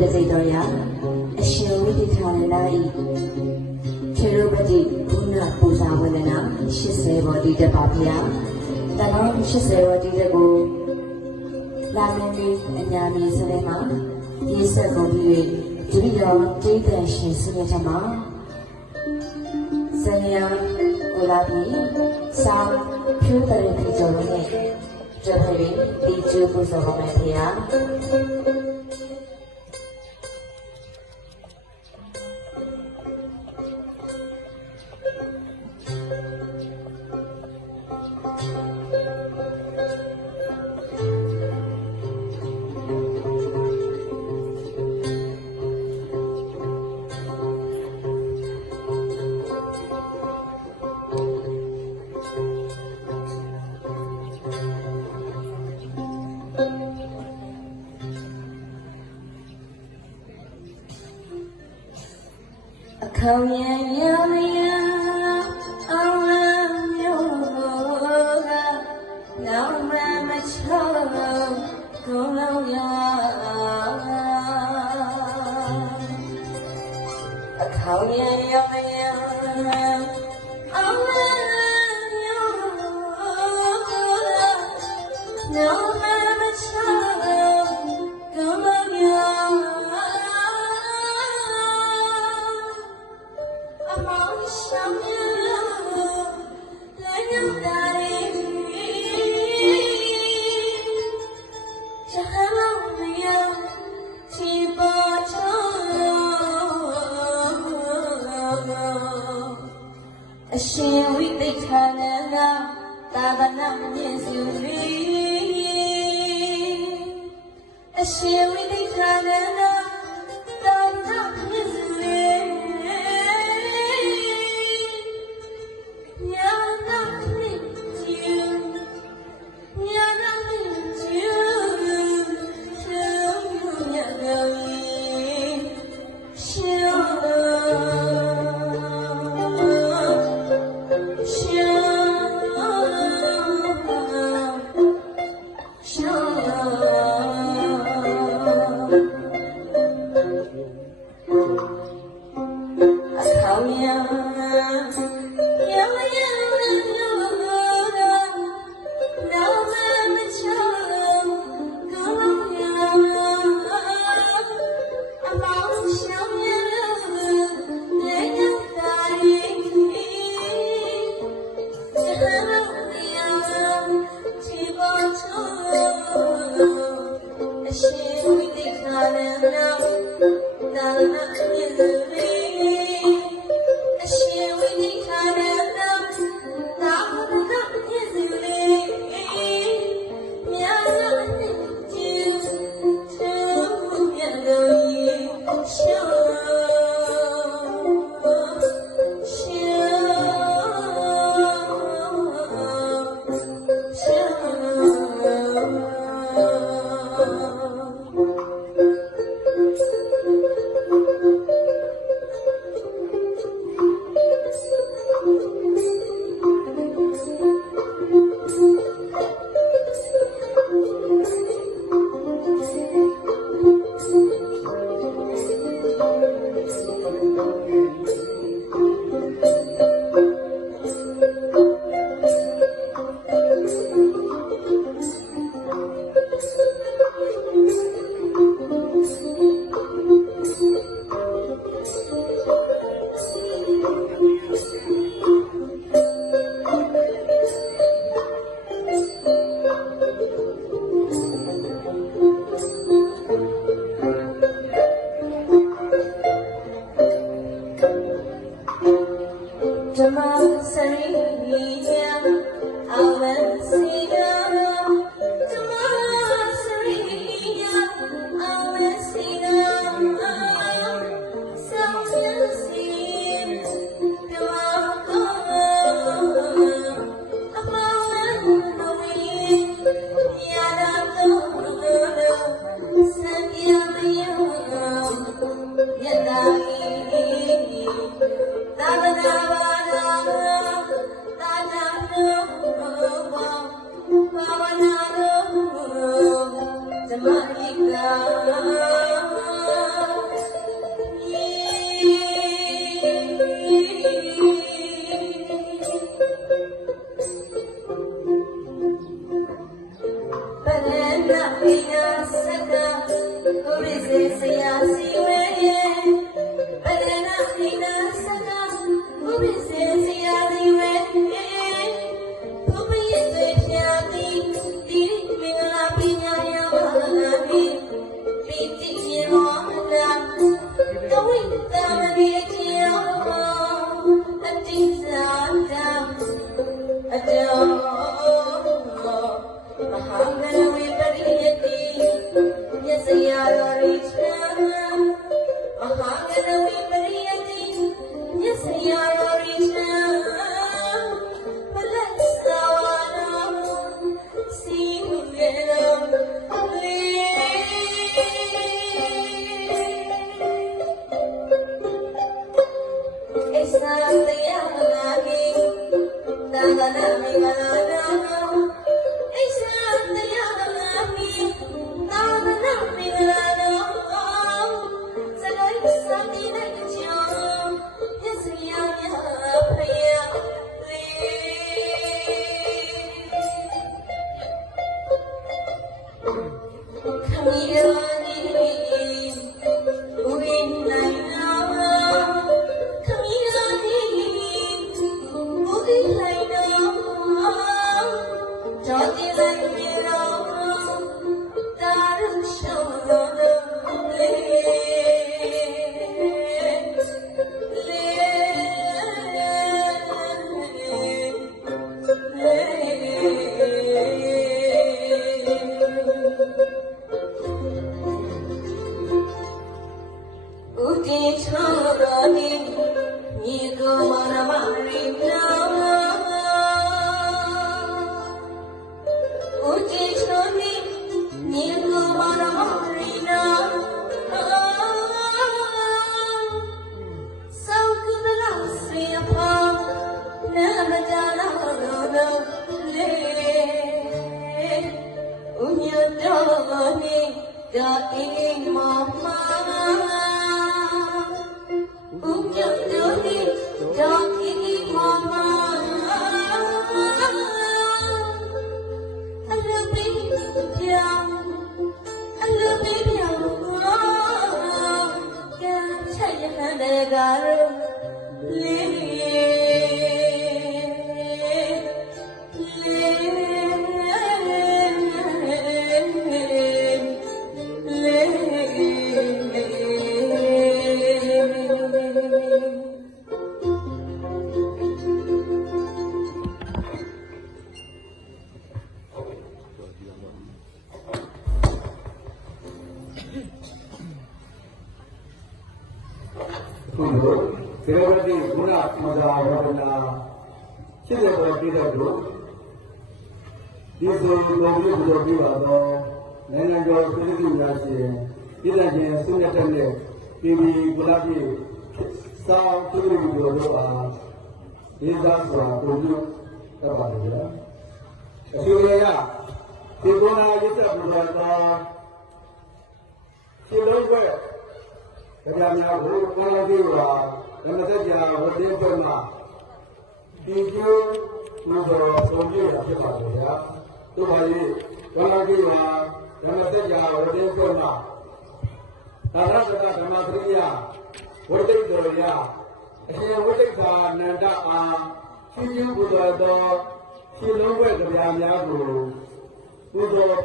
တစိတော်ရအရှင်ဝိတိထာရလာဤထေရပတိဘုနာပူဇာဝန္ဒနာ80ဘောတိတပါဗျာတနော80ဘောတိတကိုလာမင်းကြီးအညာမီစလဲမှာရေးဆက်ကုန်ပြီးတတိယတိတ်တန်ရှင်စရထမှာဇလျံကိုလာပြီးစာဖြူတရတိကျော်နဲ့ကျဖရီဒီကျူပူဇော်ပါမယ်ဗျာခေါင်းရံရံရံအောင်လမ်းမျိုးကနောင်မမချောကိုလောင်ရခေါင်းရံရံရံအောင်လမ်းမျိုးကနောင်မမချောကိုလောင်ရအရှင်ဝိသိခာနန္ဒသာသနာမြင့်စုရီအရှင်ဝိသိခာနန္ဒသာသနာမြင့်စုရီညာနာမြင့်ကျူညာနာမြင့်ကျူကျူညာနာရှင်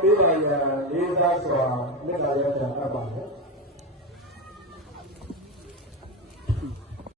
Pura ya, Lisa Swa, Meta Yata Abba.